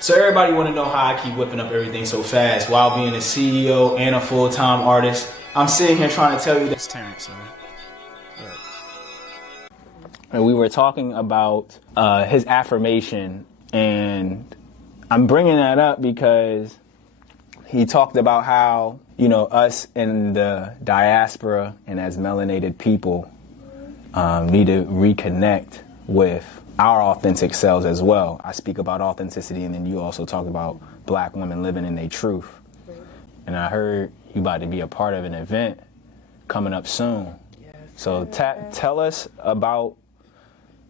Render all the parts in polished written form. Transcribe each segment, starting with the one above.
So everybody want to know how I keep whipping up everything so fast while being a CEO and a full-time artist. I'm sitting here trying to tell you this, Terrence, man. And we were talking about his affirmation, and I'm bringing that up because he talked about how, you know, us in the diaspora and as melanated people need to reconnect with our authentic selves as well. I speak about authenticity, and then you also talk about black women living in their truth. And I heard you about to be a part of an event coming up soon. Yes, so tell us about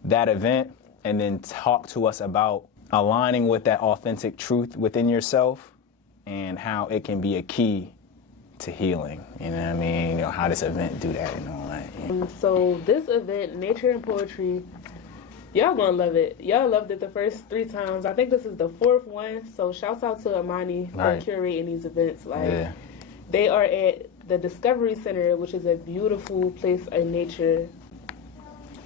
that event, and then talk to us about aligning with that authentic truth within yourself and how it can be a key to healing. You know what I mean? You know, how this event do that and all that. Yeah. So this event, Nature and Poetry, y'all gonna love it. Y'all loved it the first 3 times. I think this is the 4th one. So shouts out to Amani for curating these events. Like, they are at the Discovery Center, which is a beautiful place in nature.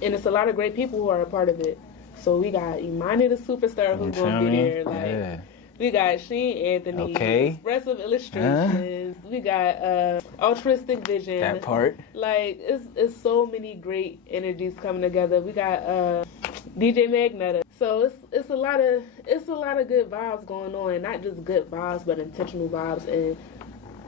And it's a lot of great people who are a part of it. So we got Imani the Superstar who's gonna be there. Like, we got Sheen Anthony, Expressive Illustrations. We got Altruistic Vision. That part. Like, it's so many great energies coming together. We got DJ Magneta. So it's a lot of good vibes going on. Not just good vibes, but intentional vibes, and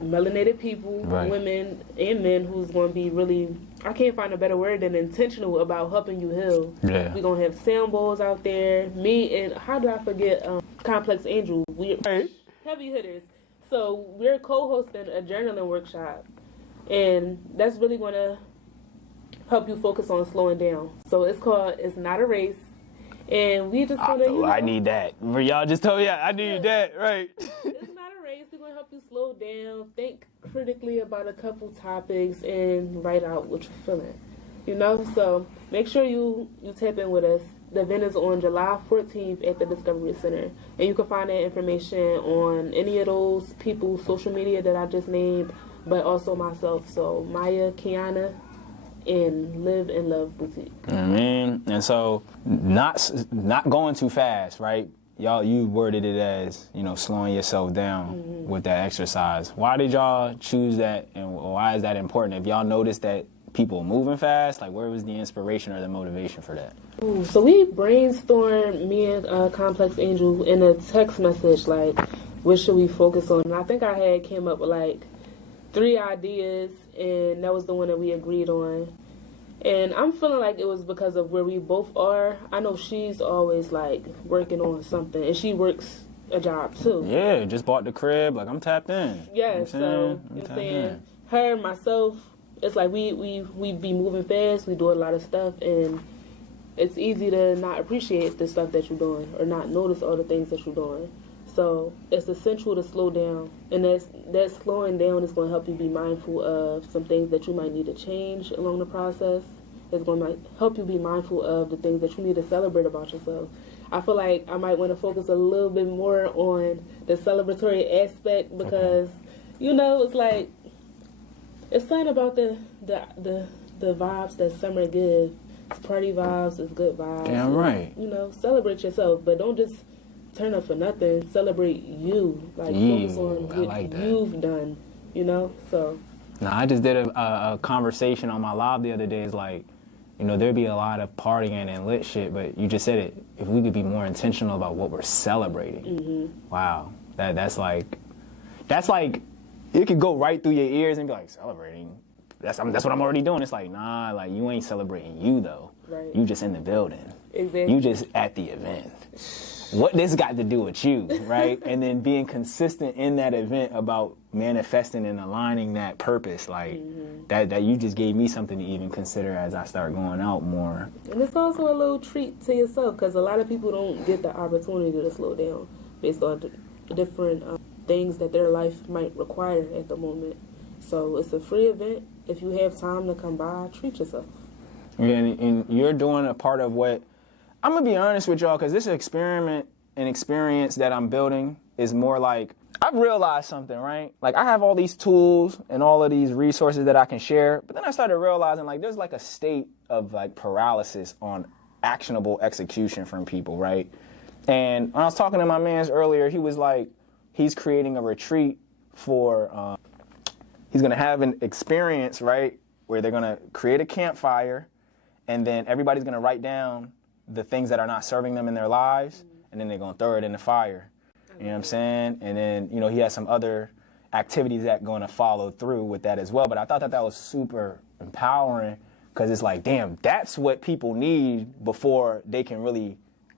melanated people, women and men, who's going to be really, I can't find a better word than intentional about helping you heal. Yeah. We're going to have sound bowls out there. Me and, how do I forget, Complex Angel. We're heavy hitters. So we're co-hosting a journaling workshop, and that's really going to help you focus on slowing down. So it's called It's Not a Race. And we just going to, I need that. Y'all just told me I need that, right? It's not a race. We're going to help you slow down, think critically about a couple topics, and write out what you're feeling. You know? So make sure you tap in with us. The event is on July 14th at the Discovery Center. And you can find that information on any of those people's social media that I just named, but also myself. So Maya Keeyana in Live and Love Boutique. And so not going too fast, right? Y'all, you worded it as, you know, slowing yourself down with that exercise. Why did y'all choose that, and why is that important? If y'all noticed that people moving fast, like, where was the inspiration or the motivation for that? So we brainstormed, me and Complex Angel, in a text message, like, what should we focus on? And I think I had came up with like 3 ideas, and that was the one that we agreed on. And I'm feeling like it was because of where we both are. I know she's always like working on something, and she works a job too. Yeah, just bought the crib, like, I'm tapped in. Yeah, so you know what I'm saying? Her, myself, it's like we be moving fast, we do a lot of stuff, and it's easy to not appreciate the stuff that you're doing or not notice all the things that you're doing. So it's essential to slow down, and that slowing down is going to help you be mindful of some things that you might need to change along the process. It's going to help you be mindful of the things that you need to celebrate about yourself. I feel like I might want to focus a little bit more on the celebratory aspect because, you know, it's like, it's something about the vibes that summer gives. It's party vibes, it's good vibes. Damn right. You know, celebrate yourself, but don't just turn up for nothing. Celebrate you. Like, focus on what you've done, you know? So. Now, I just did a conversation on my live the other day. It's like, you know, there'd be a lot of partying and lit shit, but you just said it. If we could be more intentional about what we're celebrating. Wow. That's like, it could go right through your ears and be like, celebrating? That's what I'm already doing. It's like, nah, like, you ain't celebrating you, though. Right. You just in the building. Exactly. You just at the event. What this got to do with you, right? And then being consistent in that event about manifesting and aligning that purpose, like, that you just gave me something to even consider as I start going out more. And it's also a little treat to yourself, because a lot of people don't get the opportunity to slow down based on different things that their life might require at the moment. So it's a free event. If you have time to come by, treat yourself. Yeah, and you're doing a part of what, I'm going to be honest with y'all, because this experiment and experience that I'm building is more like, I've realized something, right? Like, I have all these tools and all of these resources that I can share, but then I started realizing, like, there's like a state of like paralysis on actionable execution from people, right? And when I was talking to my mans earlier, he was like, he's creating a retreat for, he's going to have an experience, right, where they're going to create a campfire, and then everybody's going to write down the things that are not serving them in their lives, and then they're going to throw it in the fire. You know what I'm saying? And then, you know, he has some other activities that going to follow through with that as well. But I thought that was super empowering, because it's like, damn, that's what people need before they can really,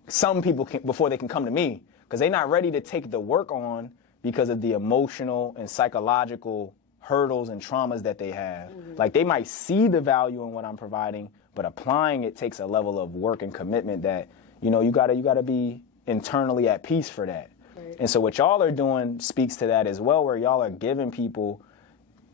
some people can, before they can come to me, because they're not ready to take the work on because of the emotional and psychological hurdles and traumas that they have. Like, they might see the value in what I'm providing, but applying it takes a level of work and commitment that, you know, you gotta be internally at peace for that. Right. And so what y'all are doing speaks to that as well, where y'all are giving people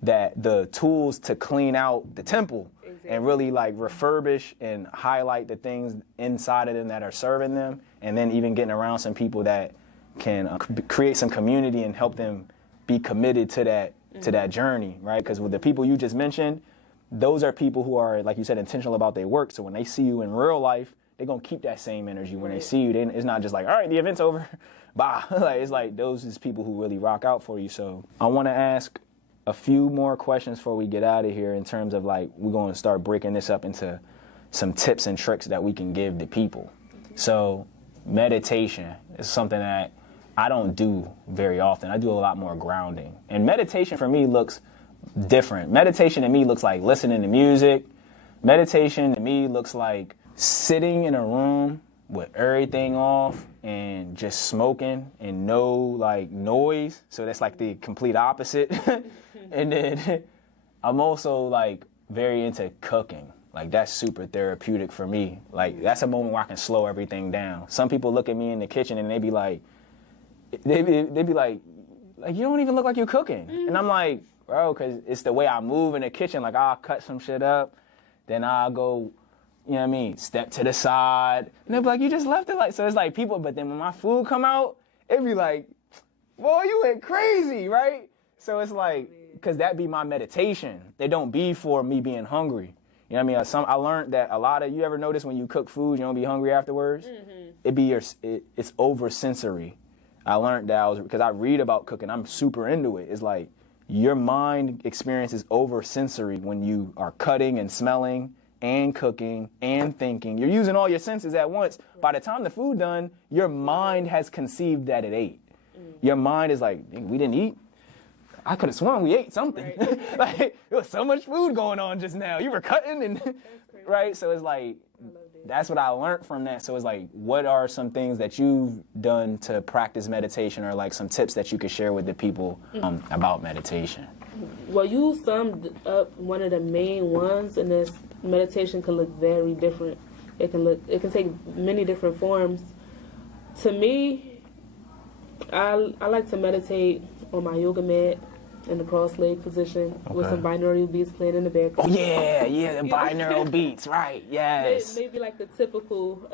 that the tools to clean out the temple. Exactly. And really like refurbish and highlight the things inside of them that are serving them, and then even getting around some people that can create some community and help them be committed to that journey, right? Because with the people you just mentioned, those are people who are, like you said, intentional about their work. So when they see you in real life, they're going to keep that same energy when they see you. It's not just like, all right, the event's over, bye. Like, it's like those is people who really rock out for you. So I want to ask a few more questions before we get out of here, in terms of like, we're going to start breaking this up into some tips and tricks that we can give to people. So meditation is something that I don't do very often. I do a lot more grounding. And meditation for me looks different. Meditation to me looks like listening to music. Meditation to me looks like sitting in a room with everything off and just smoking and no like noise. So that's like the complete opposite. And then I'm also like very into cooking. Like, that's super therapeutic for me. Like, that's a moment where I can slow everything down. Some people look at me in the kitchen and they be like, you don't even look like you're cooking. And I'm like, bro, because it's the way I move in the kitchen. Like, I'll cut some shit up, then I'll go, you know what I mean, step to the side. And they'll be like, you just left it like, so it's like people, but then when my food come out, it be like, boy, you went crazy, right? So it's like, because that be my meditation. They don't be for me being hungry. You know what I mean? I learned that a lot of, you ever notice when you cook food, you don't be hungry afterwards? It's over sensory. I learned that because I read about cooking. I'm super into it. It's like your mind experiences over sensory when you are cutting and smelling and cooking and thinking. You're using all your senses at once. By the time the food done, your mind has conceived that it ate. Your mind is like, we didn't eat? I could have sworn we ate something. Right. Like, there was so much food going on just now. You were cutting and, right? So it's like, that's what I learned from that. So it's like, what are some things that you've done to practice meditation, or like some tips that you could share with the people about meditation? Well, you summed up one of the main ones, and this meditation can look very different. It can take many different forms. To me, I like to meditate on my yoga mat in the cross-leg position with some binaural beats playing in the background. Oh, yeah, the binaural beats, right, yes. Maybe like the typical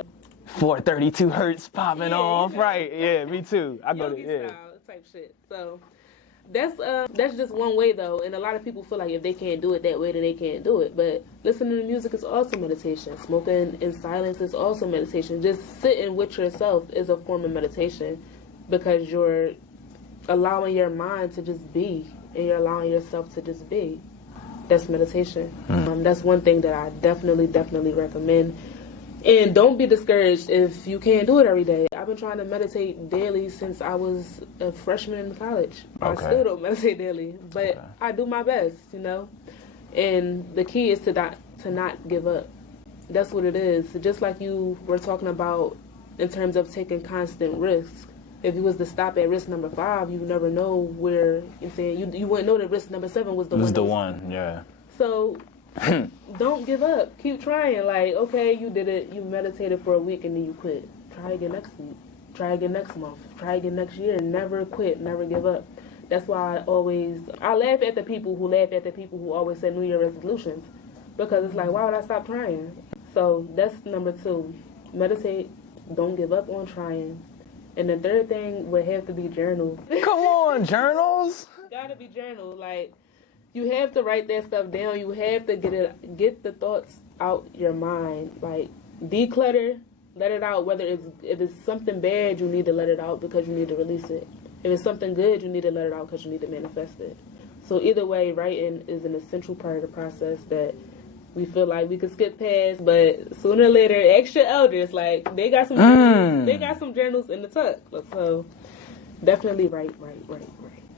432 hertz popping off, right, yeah, me too. I go to, style type shit. So that's just one way, though, and a lot of people feel like if they can't do it that way, then they can't do it. But listening to music is also meditation. Smoking in silence is also meditation. Just sitting with yourself is a form of meditation, because you're allowing your mind to just be, and you're allowing yourself to just be. That's meditation. That's one thing that I definitely recommend. And don't be discouraged if you can't do it every day. I've been trying to meditate daily since I was a freshman in college. Okay. I still don't meditate daily, but I do my best, you know. And the key is to not give up. That's what it is. Just like you were talking about in terms of taking constant risks. If you was to stop at risk number 5, you never know where, you're saying, you wouldn't know that risk number 7 was the one. Was the one, yeah. So don't give up. Keep trying. Like, okay, you did it. You meditated for a week and then you quit. Try again next week. Try again next month. Try again next year. Never quit. Never give up. That's why I laugh at the people who always say New Year resolutions, because it's like, why would I stop trying? So that's number 2. Meditate. Don't give up on trying. And the third thing would have to be journal. Come on, journals. Gotta be journal. Like, you have to write that stuff down. You have to get the thoughts out your mind. Like, declutter, Let it out. If it's something bad, you need to let it out because you need to release it. If it's something good, you need to let it out because you need to manifest it. So either way, writing is an essential part of the process that we feel like we could skip past, but sooner or later, extra elders, like, they got some journals, they got some journals in the tuck. So definitely write.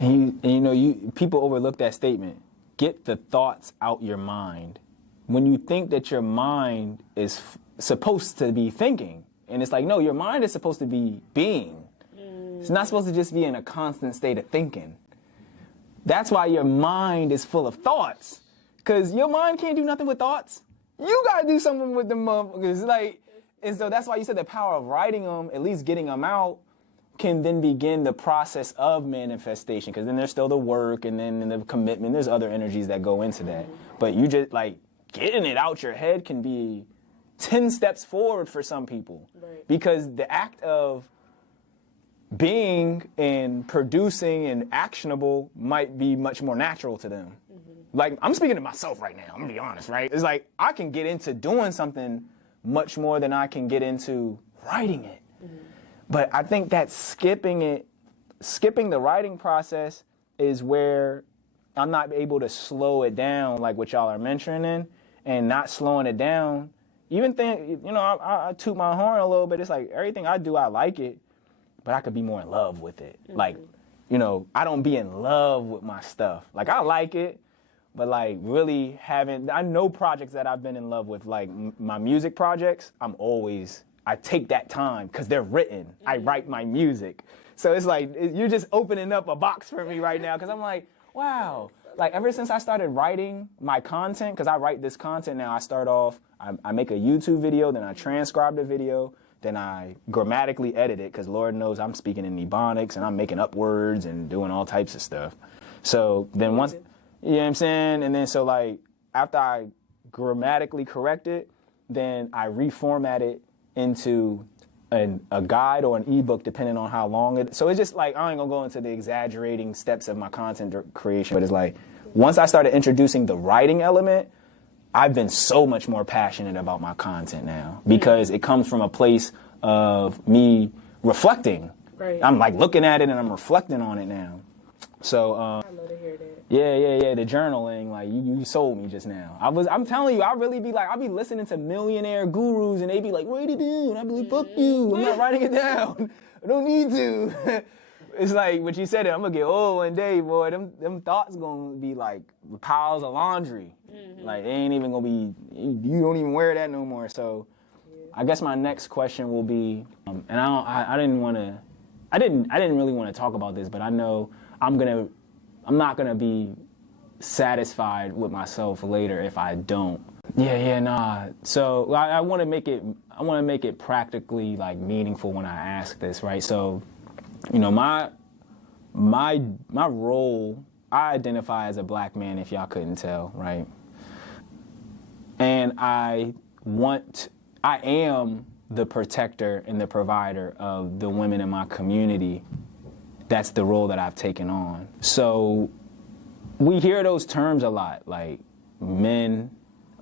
And people overlook that statement. Get the thoughts out your mind. When you think that your mind is supposed to be thinking, and it's like, no, your mind is supposed to be being. It's not supposed to just be in a constant state of thinking. That's why your mind is full of thoughts. Because your mind can't do nothing with thoughts. You got to do something with them motherfuckers. And so that's why you said the power of writing them, at least getting them out, can then begin the process of manifestation. Because then there's still the work and then the commitment. There's other energies that go into that. But you just, getting it out your head can be 10 steps forward for some people. Right. Because the act of being and producing and actionable might be much more natural to them. I'm speaking to myself right now, I'm gonna be honest, right? It's like I can get into doing something much more than I can get into writing it. But I think that skipping the writing process is where I'm not able to slow it down like what y'all are mentioning, and not slowing it down. Even I toot my horn a little bit. It's like everything I do, I like it, but I could be more in love with it. I don't be in love with my stuff. I like it, but really I know projects that I've been in love with, my music projects, I take that time because they're written. I write my music. So it's you're just opening up a box for me right now because I'm like, wow. Ever since I started writing my content, because I write this content now, I start off, I make a YouTube video, then I transcribe the video, then I grammatically edit it, because Lord knows I'm speaking in Ebonics, and I'm making up words and doing all types of stuff. So then once, you know what I'm saying? And then after I grammatically correct it, then I reformat it into a guide or an ebook, depending on how long it. So it's just I ain't gonna go into the exaggerating steps of my content creation, but it's once I started introducing the writing element, I've been so much more passionate about my content now because it comes from a place of me reflecting. Right. I'm looking at it and I'm reflecting on it now. So I love to hear that. Yeah, the journaling, you sold me just now. I'm telling you, I really be I'll be listening to millionaire gurus and they be write it down. I be like, fuck you, I'm not writing it down. I don't need to. It's what you said, I'm gonna get old one day, boy. Them thoughts gonna be piles of laundry. They ain't even gonna be, you don't even wear that no more. So I guess my next question will be, and I didn't really want to talk about this, but I know I'm not gonna be satisfied with myself later if I don't. So I want to make it practically meaningful when I ask this, right? So, my role, I identify as a black man, if y'all couldn't tell, right? And I am the protector and the provider of the women in my community. That's the role that I've taken on. So we hear those terms a lot, men,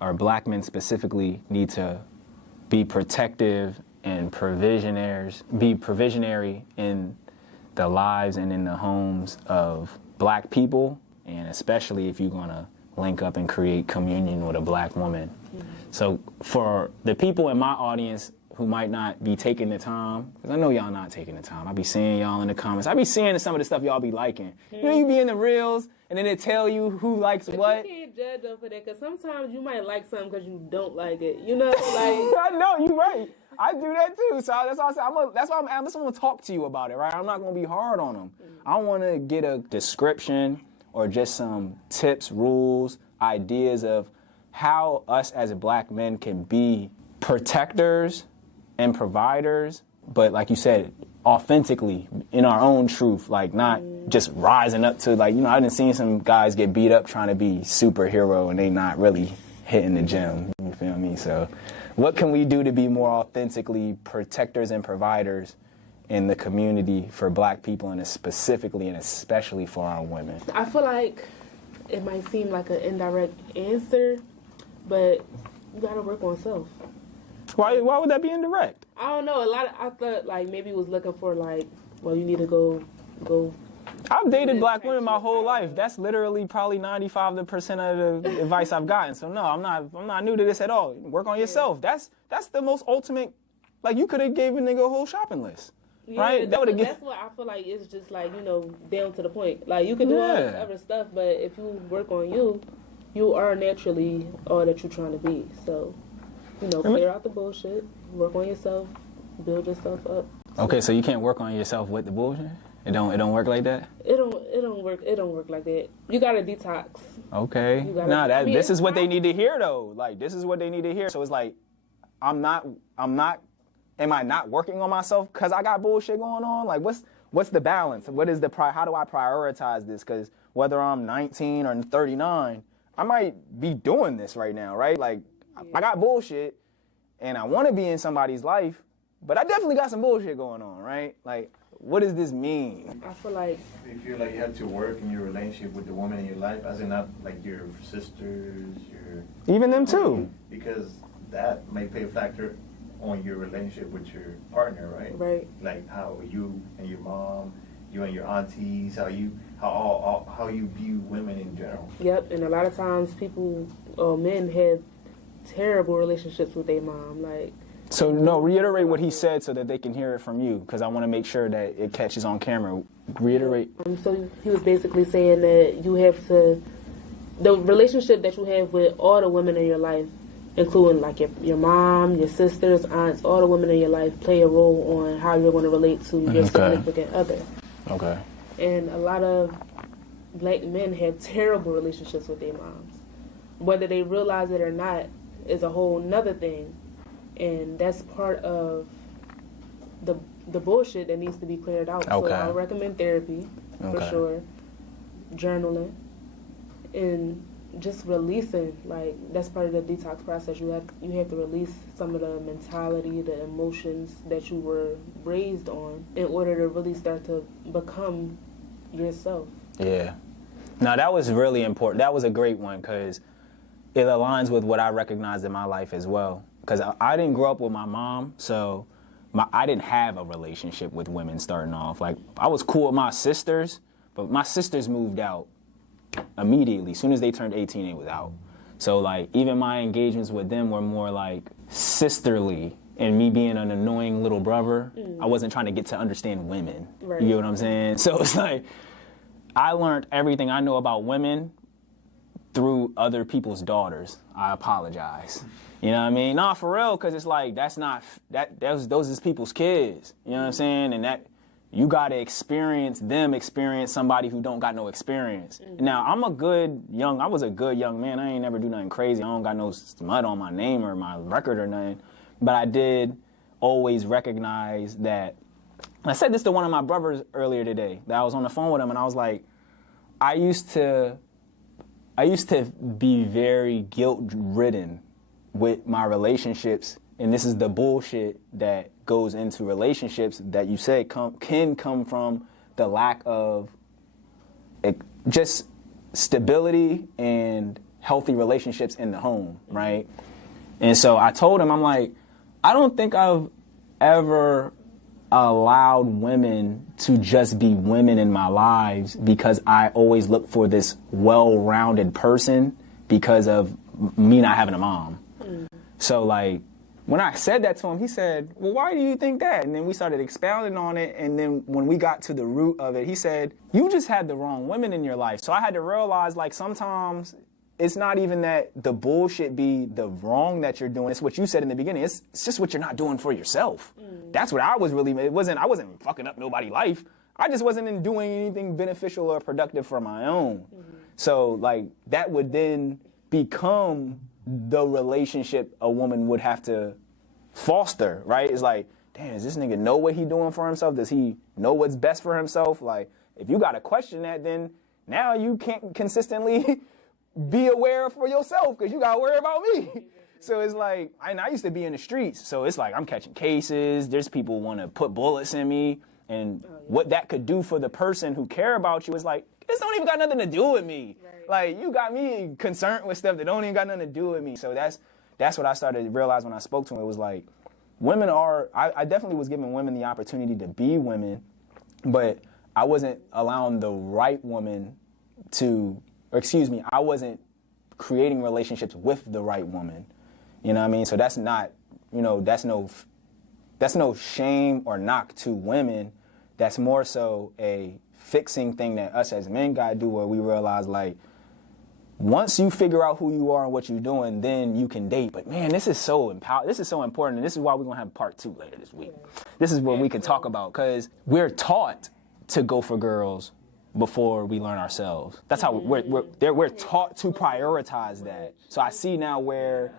or black men specifically, need to be protective and be provisionary in the lives and in the homes of black people, and especially if you're gonna link up and create communion with a black woman. So for the people in my audience who might not be taking the time, because I know y'all not taking the time. I be seeing y'all in the comments. I be seeing some of the stuff y'all be liking. You be in the reels, and then they tell you who likes what. You can't judge them for that, because sometimes you might like something because you don't like it. You know, I know, you're right. I do that too. So that's why I said, that's why I'm just want to talk to you about it, right? I'm not going to be hard on them. I want to get a description or just some tips, rules, ideas of how us as black men can be protectors and providers, but like you said, authentically in our own truth, not just rising up to I done seen some guys get beat up trying to be superhero and they not really hitting the gym. You feel me? So what can we do to be more authentically protectors and providers in the community for black people, and specifically and especially for our women? I feel like it might seem like an indirect answer, but you gotta work on self. Why would that be indirect? I don't know. I thought like maybe was looking for like, well, you need to go. I've dated black women my whole life. That's literally probably 95% of the advice I've gotten. So no, I'm not new to this at all. Work on yourself. That's the most ultimate. Like you could have gave a nigga a whole shopping list, right? That's what I feel like. It's just like, you know, down to the point. Like you can do all this other stuff, but if you work on you, you are naturally all that you're trying to be. So, you know, clear out the bullshit, work on yourself, build yourself up. Okay, so you can't work on yourself with the bullshit? It don't work like that? It don't work like that. You gotta detox. Okay. This is what they need to hear though. Like this is what they need to hear. So it's like am I not working on myself because I got bullshit going on? Like what's the balance? How do I prioritize this? Because whether I'm 19 or 39, I might be doing this right now, right? Like I got bullshit and I want to be in somebody's life, but I definitely got some bullshit going on, right? Like, what does this mean? I feel like... You feel like you have to work in your relationship with the woman in your life, as in not like your sisters, Even them too. Because that may play a factor on your relationship with your partner, right? Right. Like how you and your mom, you and your aunties, how you view women in general. Yep, and a lot of times men have terrible relationships with their mom, like... So, no, reiterate what he said so that they can hear it from you, because I want to make sure that it catches on camera. Reiterate. So he was basically saying that you have to... The relationship that you have with all the women in your life, including like your mom, your sisters, aunts, all the women in your life play a role on how you're going to relate to your significant other. Okay. And a lot of black men have terrible relationships with their moms. Whether they realize it or not is a whole nother thing. And that's part of the bullshit that needs to be cleared out. Okay. So I recommend therapy, for sure. Journaling. And just releasing. Like, that's part of the detox process. You have to release some of the mentality, the emotions that you were raised on in order to really start to become yourself. Yeah. No, that was really important. That was a great one because it aligns with what I recognized in my life as well. Because I didn't grow up with my mom, so I didn't have a relationship with women starting off. Like, I was cool with my sisters, but my sisters moved out immediately. As soon as they turned 18, they was out. So, like, even my engagements with them were more, like, sisterly. And me being an annoying little brother, I wasn't trying to get to understand women. Right. You know what I'm saying? So it's like, I learned everything I know about women through other people's daughters. I apologize. You know what I mean? Nah, for real, because it's like, those is people's kids. You know what I'm saying? And that, you got to experience somebody who don't got no experience. Now, I was a good young man. I ain't never do nothing crazy. I don't got no smut on my name or my record or nothing. But I did always recognize that. I said this to one of my brothers earlier today, that I was on the phone with him, and I was like, I used to be very guilt-ridden with my relationships, and this is the bullshit that goes into relationships that you say can come from the lack of just stability and healthy relationships in the home, right? And so I told him, I'm like, I don't think I've ever allowed women to just be women in my lives because I always look for this well-rounded person because of me not having a mom. So, like, when I said that to him, he said, well, why do you think that? And then we started expounding on it, and then when we got to the root of it, he said, you just had the wrong women in your life. So I had to realize, like, sometimes it's not even that the bullshit be the wrong that you're doing. It's what you said in the beginning. It's just what you're not doing for yourself. That's what I wasn't fucking up nobody's life. I just wasn't doing anything beneficial or productive for my own. So, like, that would then become the relationship a woman would have to foster, right? It's like, damn, does this nigga know what he doing for himself? Does he know what's best for himself? Like, if you got to question that, then now you can't consistently be aware for yourself because you got to worry about me. So it's like, I used to be in the streets, so it's like I'm catching cases. There's people want to put bullets in me, and what that could do for the person who care about you is like, this don't even got nothing to do with me. Right. Like, you got me concerned with stuff that don't even got nothing to do with me. So that's what I started to realize when I spoke to him. It was like, women are, I definitely was giving women the opportunity to be women, but I wasn't allowing the right woman to, or excuse me, I wasn't creating relationships with the right woman. You know what I mean? So that's not, you know, that's no shame or knock to women. That's more so a fixing thing that us as men gotta do, where we realize, like, once you figure out who you are and what you're doing, then you can date. But man, this is so important, and this is why we're gonna have part 2 later this week. This is what we can talk about, because we're taught to go for girls before we learn ourselves. That's how we're taught to prioritize that. So I see now where,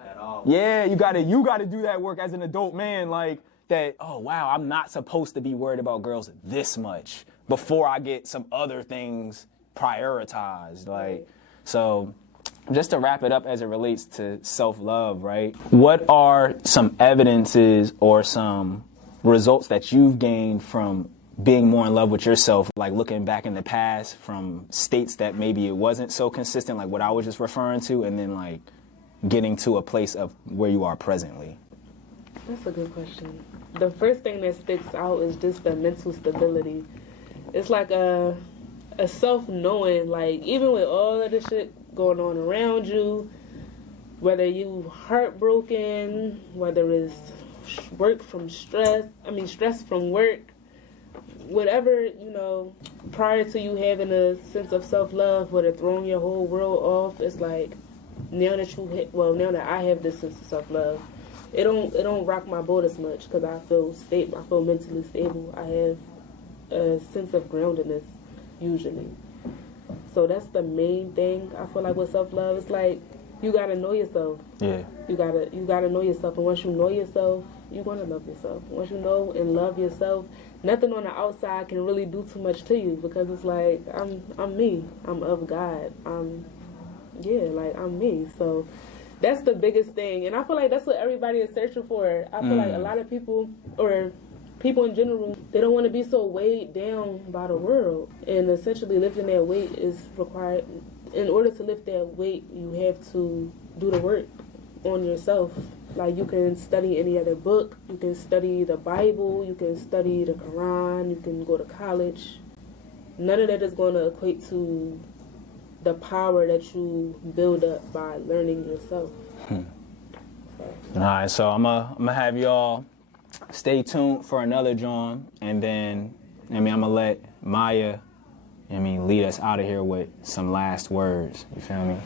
yeah, you gotta do that work as an adult man, like that. Oh wow, I'm not supposed to be worried about girls this much before I get some other things prioritized, like. So just to wrap it up as it relates to self-love, right? What are some evidences or some results that you've gained from being more in love with yourself, like looking back in the past from states that maybe it wasn't so consistent, like what I was just referring to, and then like getting to a place of where you are presently? That's a good question. The first thing that sticks out is just the mental stability. It's like a self-knowing, like, even with all of the shit going on around you, whether you heartbroken, whether it's stress from work, whatever, you know, prior to you having a sense of self-love would have thrown your whole world off. It's like, now that I have this sense of self-love, it don't rock my boat as much, because I feel stable, I feel mentally stable. I have a sense of groundedness usually. So that's the main thing I feel like with self-love. It's like, you gotta know yourself. Yeah. You gotta know yourself, and once you know yourself, you're gonna love yourself. Once you know and love yourself, nothing on the outside can really do too much to you, because it's like, I'm me. I'm of God. I'm me. So that's the biggest thing, and I feel like that's what everybody is searching for. I feel like a lot of people, or people in general, they don't want to be so weighed down by the world, and essentially lifting that weight is required. In order to lift that weight, you have to do the work on yourself. Like, you can study any other book, you can study the Bible, you can study the Quran, you can go to college. None of that is going to equate to the power that you build up by learning yourself. All right, so I'm gonna have y'all stay tuned for another John, and then I'm gonna let Maya lead us out of here with some last words. You feel me?